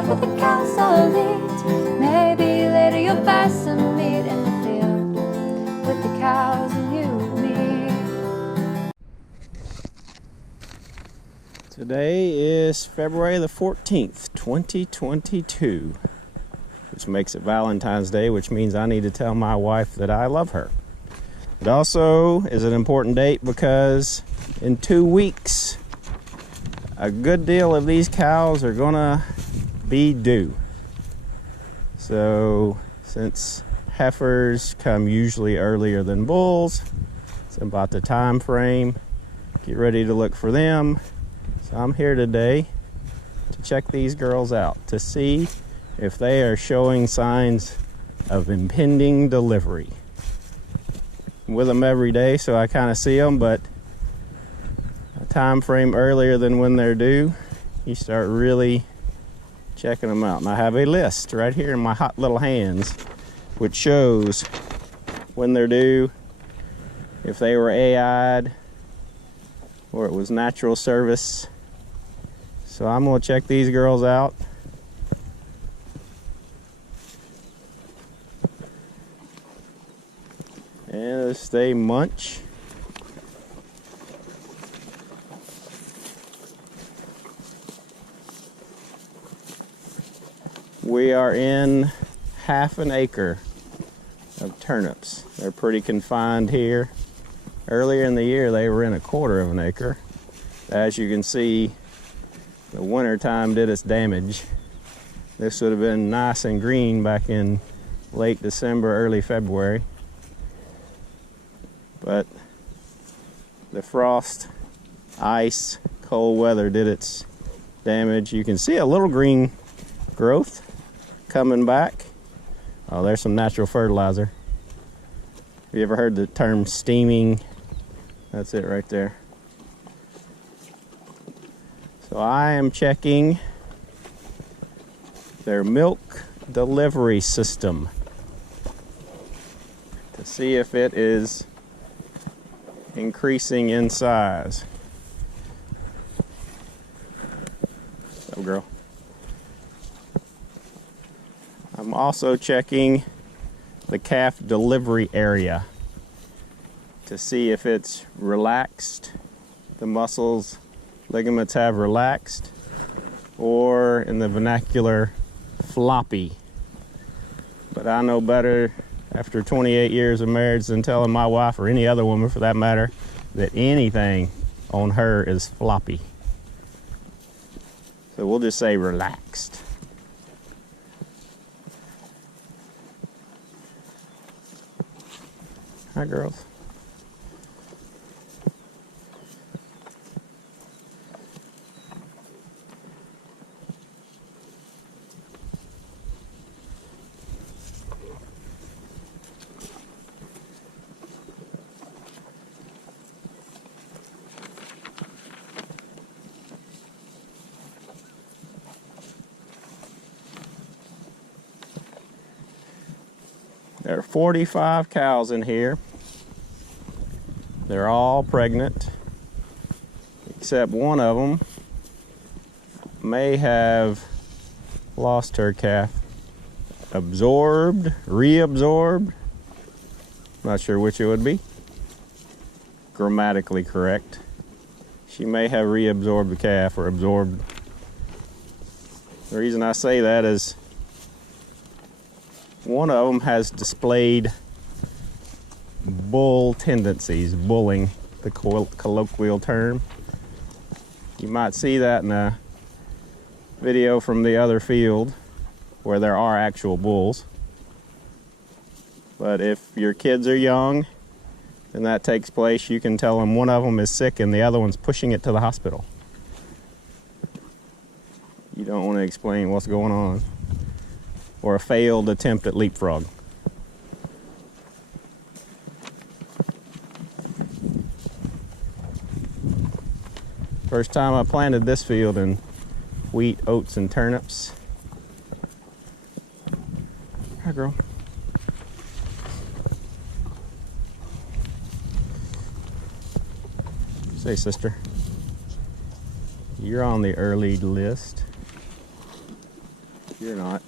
out with the cows all eat. Maybe later you'll buy some meat in the field with the cows and you and me. Today is February the 14th, 2022, which makes it Valentine's Day, which means I need to tell my wife that I love her. It also is an important date because in 2 weeks, a good deal of these cows are gonna be due. So since heifers come usually earlier than bulls, it's about the time frame. Get ready to look for them. So I'm here today to check these girls out to see if they are showing signs of impending delivery. I'm with them every day, so I kind of see them, but a time frame earlier than when they're due, you start really checking them out. And I have a list right here in my hot little hands which shows when they're due, if they were AI'd or it was natural service. So I'm going to check these girls out. And as they munch, we are in half an acre of turnips. They're pretty confined here. Earlier in the year they were in 1/4 of an acre. As you can see, the winter time did its damage. This would have been nice and green back in late December, early February. But the frost, ice, cold weather did its damage. You can see a little green growth coming back. Oh, there's some natural fertilizer. Have you ever heard the term steaming? That's it right there. So I am checking their milk delivery system to see if it is increasing in size. Oh, girl. I'm also checking the calf delivery area to see if it's relaxed, the muscles, ligaments have relaxed, or in the vernacular, floppy. But I know better after 28 years of marriage than telling my wife, or any other woman for that matter, that anything on her is floppy. So we'll just say relaxed. Hi, girls. There are 45 cows in here. They're all pregnant, except one of them may have lost her calf. Absorbed, reabsorbed. Not sure which it would be. Grammatically correct. She may have reabsorbed the calf or absorbed. The reason I say that is one of them has displayed bull tendencies, bulling, the colloquial term. You might see that in a video from the other field where there are actual bulls. But if your kids are young and that takes place, you can tell them one of them is sick and the other one's pushing it to the hospital. You don't want to explain what's going on. Or a failed attempt at leapfrog. First time I planted this field in wheat, oats, and turnips. Hi, girl. Say, sister, you're on the early list. You're not.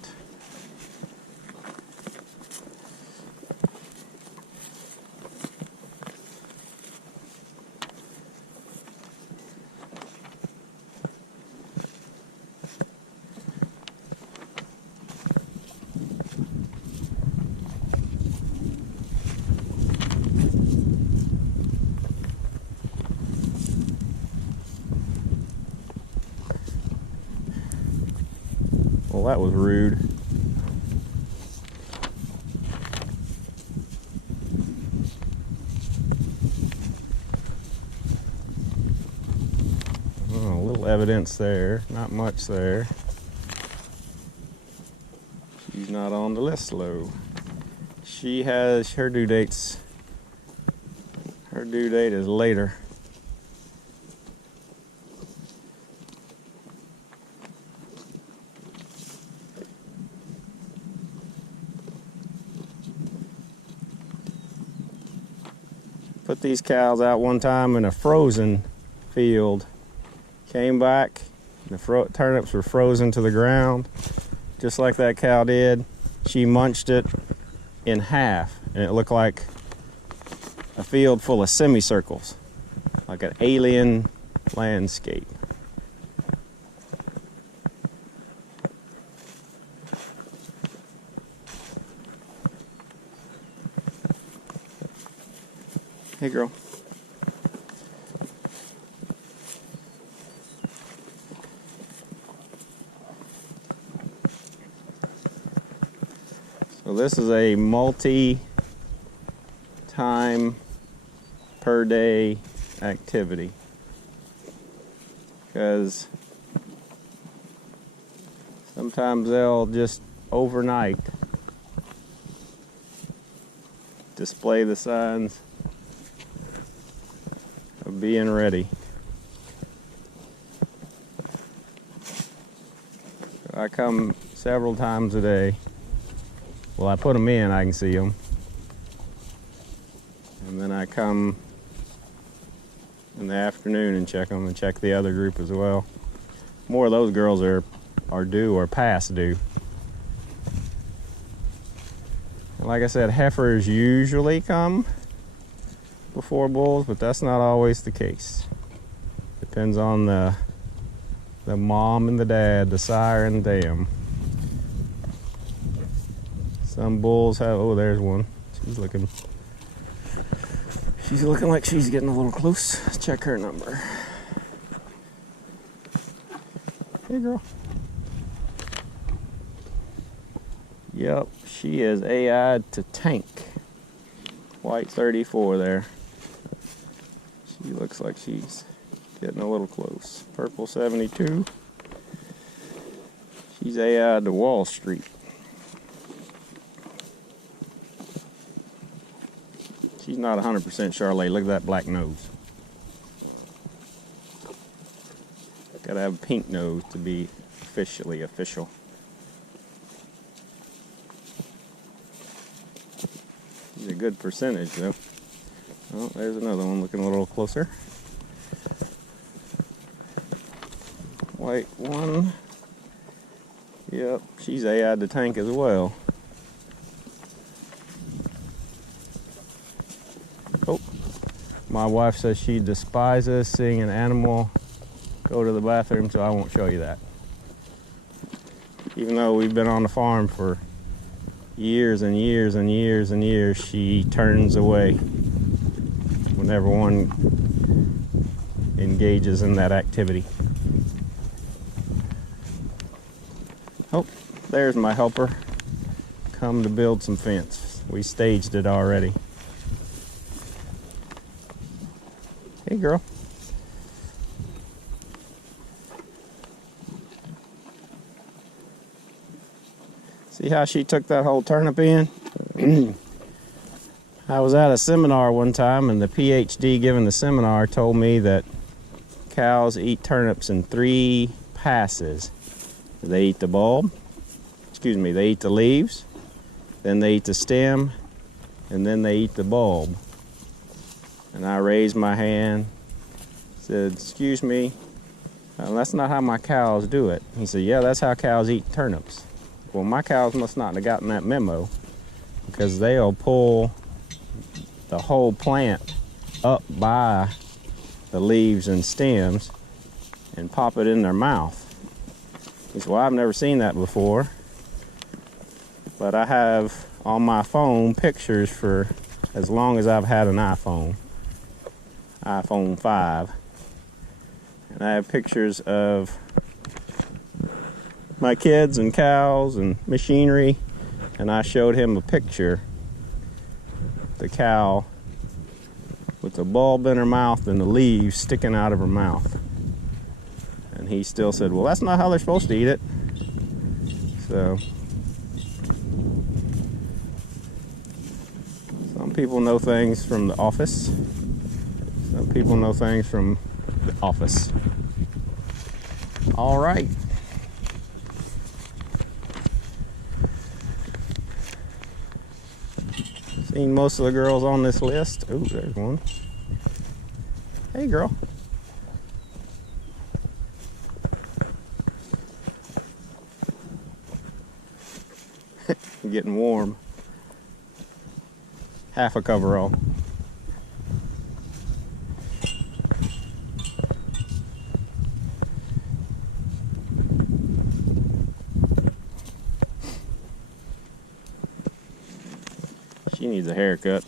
Well, that was rude. Oh, a little evidence there, not much there. She's not on the list low. She has her due dates. Her due date is later. Put these cows out one time in a frozen field. Came back, the turnips were frozen to the ground, just like that cow did. She munched it in half, and it looked like a field full of semicircles, like an alien landscape. Hey, girl. So this is a multi-time per day activity, because sometimes they'll just overnight display the signs of being ready. I come several times a day. Well, I put them in, I can see them. And then I come in the afternoon and check them, and check the other group as well. More of those girls are due or past due. And like I said, heifers usually come before bulls, but that's not always the case. Depends on the mom and the dad, the sire and the dam. Some bulls have, oh, there's one. She's looking like she's getting a little close. Let's check her number. Hey, girl. Yep, she is AI'd to tank. White 34 there. She looks like she's getting a little close. Purple 72. She's AI'd to Wall Street. She's not 100% Charolais. Look at that black nose. Gotta have a pink nose to be officially official. She's a good percentage though. Oh, there's another one looking a little closer. White one. Yep, she's AI'd to tank as well. Oh, my wife says she despises seeing an animal go to the bathroom, so I won't show you that. Even though we've been on the farm for years and years and years and years, she turns away whenever one engages in that activity. Oh, there's my helper. Come to build some fence. We staged it already. Hey, girl. See how she took that whole turnip in? I was at a seminar one time, and the PhD giving the seminar told me that cows eat turnips in 3 passes. They eat the bulb, they eat the leaves, then they eat the stem, and then they eat the bulb. And I raised my hand, said, excuse me, that's not how my cows do it. He said, yeah, that's how cows eat turnips. well, my cows must not have gotten that memo, because they'll pull the whole plant up by the leaves and stems and pop it in their mouth. He said, well, I've never seen that before, but I have on my phone pictures for as long as I've had an iPhone 5. And I have pictures of my kids and cows and machinery, and I showed him a picture, the cow with the bulb in her mouth and the leaves sticking out of her mouth. And he still said, well, that's not how they're supposed to eat it. So some people know things from the office. Some people know things from the office. All right. Seen most of the girls on this list. Oh, there's one. Hey, girl. Getting warm. Half a coverall. She needs a haircut.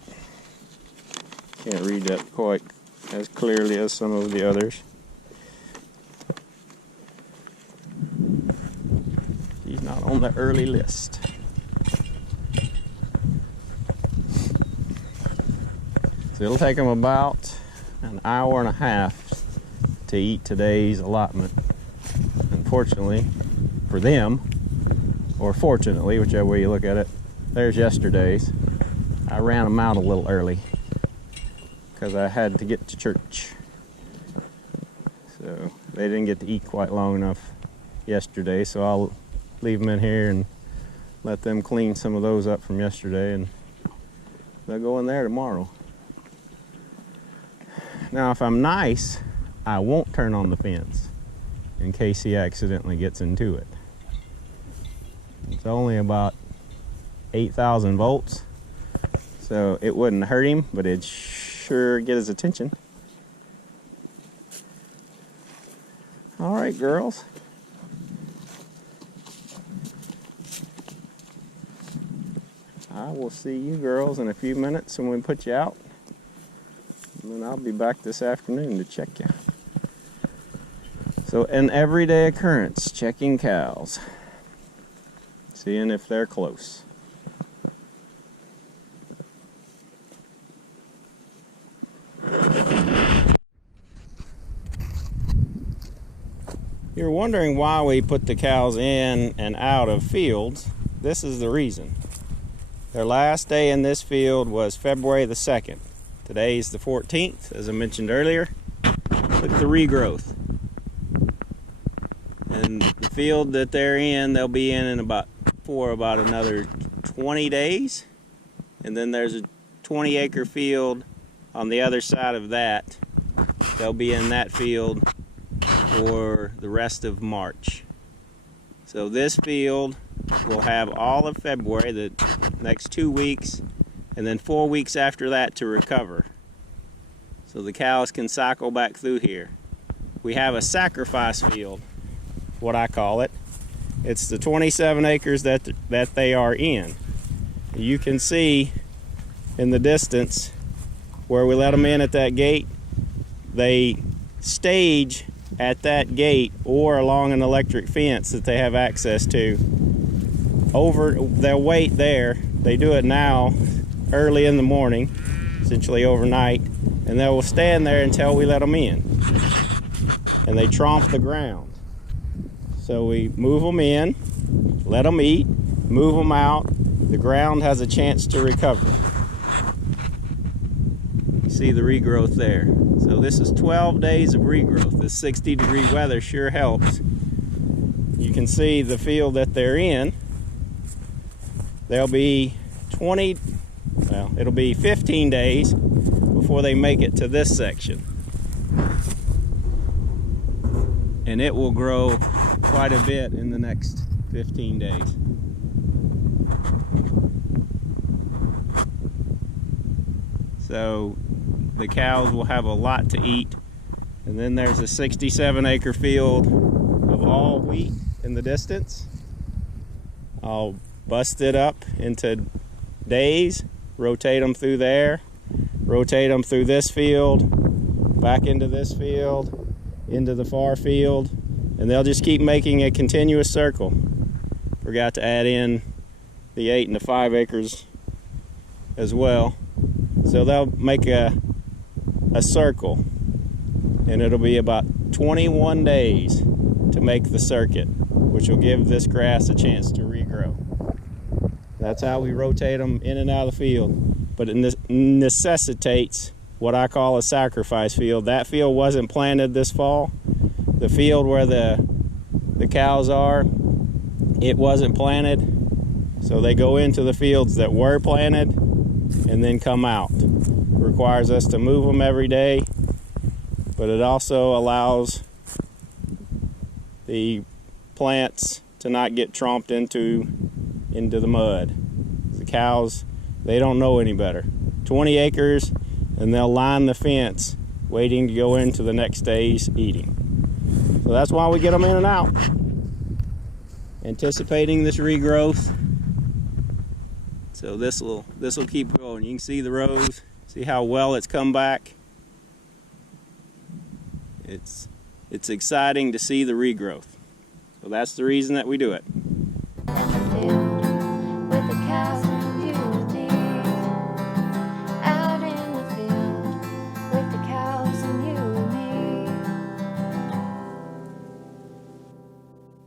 Can't read that quite as clearly as some of the others. She's not on the early list. So it'll take them about an hour and a half to eat today's allotment. Unfortunately for them, or fortunately, whichever way you look at it, there's yesterday's. I ran them out a little early because I had to get to church. So they didn't get to eat quite long enough yesterday, so I'll leave them in here and let them clean some of those up from yesterday, and they'll go in there tomorrow. Now, if I'm nice, I won't turn on the fence in case he accidentally gets into it. It's only about 8,000 volts, so it wouldn't hurt him, but it'd sure get his attention. All right, girls. I will see you girls in a few minutes when we put you out. And then I'll be back this afternoon to check you. So an everyday occurrence, checking cows. Seeing if they're close. You're wondering why we put the cows in and out of fields. This is the reason. Their last day in this field was February the 2nd. Today's the 14th, as I mentioned earlier. Look at the regrowth. And the field that they're in, they'll be in about another 20 days. And then there's a 20-acre field on the other side of that. They'll be in that field for the rest of March. So this field will have all of February, the next 2 weeks, and then 4 weeks after that to recover. So the cows can cycle back through here. We have a sacrifice field, what I call it. It's the 27 acres that they are in. You can see in the distance where we let them in at that gate. They stage at that gate or along an electric fence that they have access to. They'll wait there. They do it now early in the morning, essentially overnight, and they will stand there until we let them in. And they tromp the ground. So we move them in, let them eat, move them out. The ground has a chance to recover. You see the regrowth there. So this is 12 days of regrowth. This 60-degree weather sure helps. You can see the field that they're in. They'll be it'll be 15 days before they make it to this section. And it will grow quite a bit in the next 15 days. So the cows will have a lot to eat. And then there's a 67-acre field of all wheat in the distance. I'll bust it up into days, rotate them through there, rotate them through this field, back into this field, into the far field, and they'll just keep making a continuous circle. Forgot to add in the 8 and the 5 acres as well. So they'll make a circle, and it'll be about 21 days to make the circuit, which will give this grass a chance to regrow. That's how we rotate them in and out of the field. But it necessitates what I call a sacrifice field. That field wasn't planted this fall. The field where the cows are, it wasn't planted. So they go into the fields that were planted and then come out. It requires us to move them every day, but it also allows the plants to not get tromped into the mud. The cows, they don't know any better. 20 acres, and they'll line the fence waiting to go into the next day's eating. So that's why we get them in and out, anticipating this regrowth. So this will keep going. You can see the rows, see how well it's come back. It's exciting to see the regrowth. So that's the reason that we do it.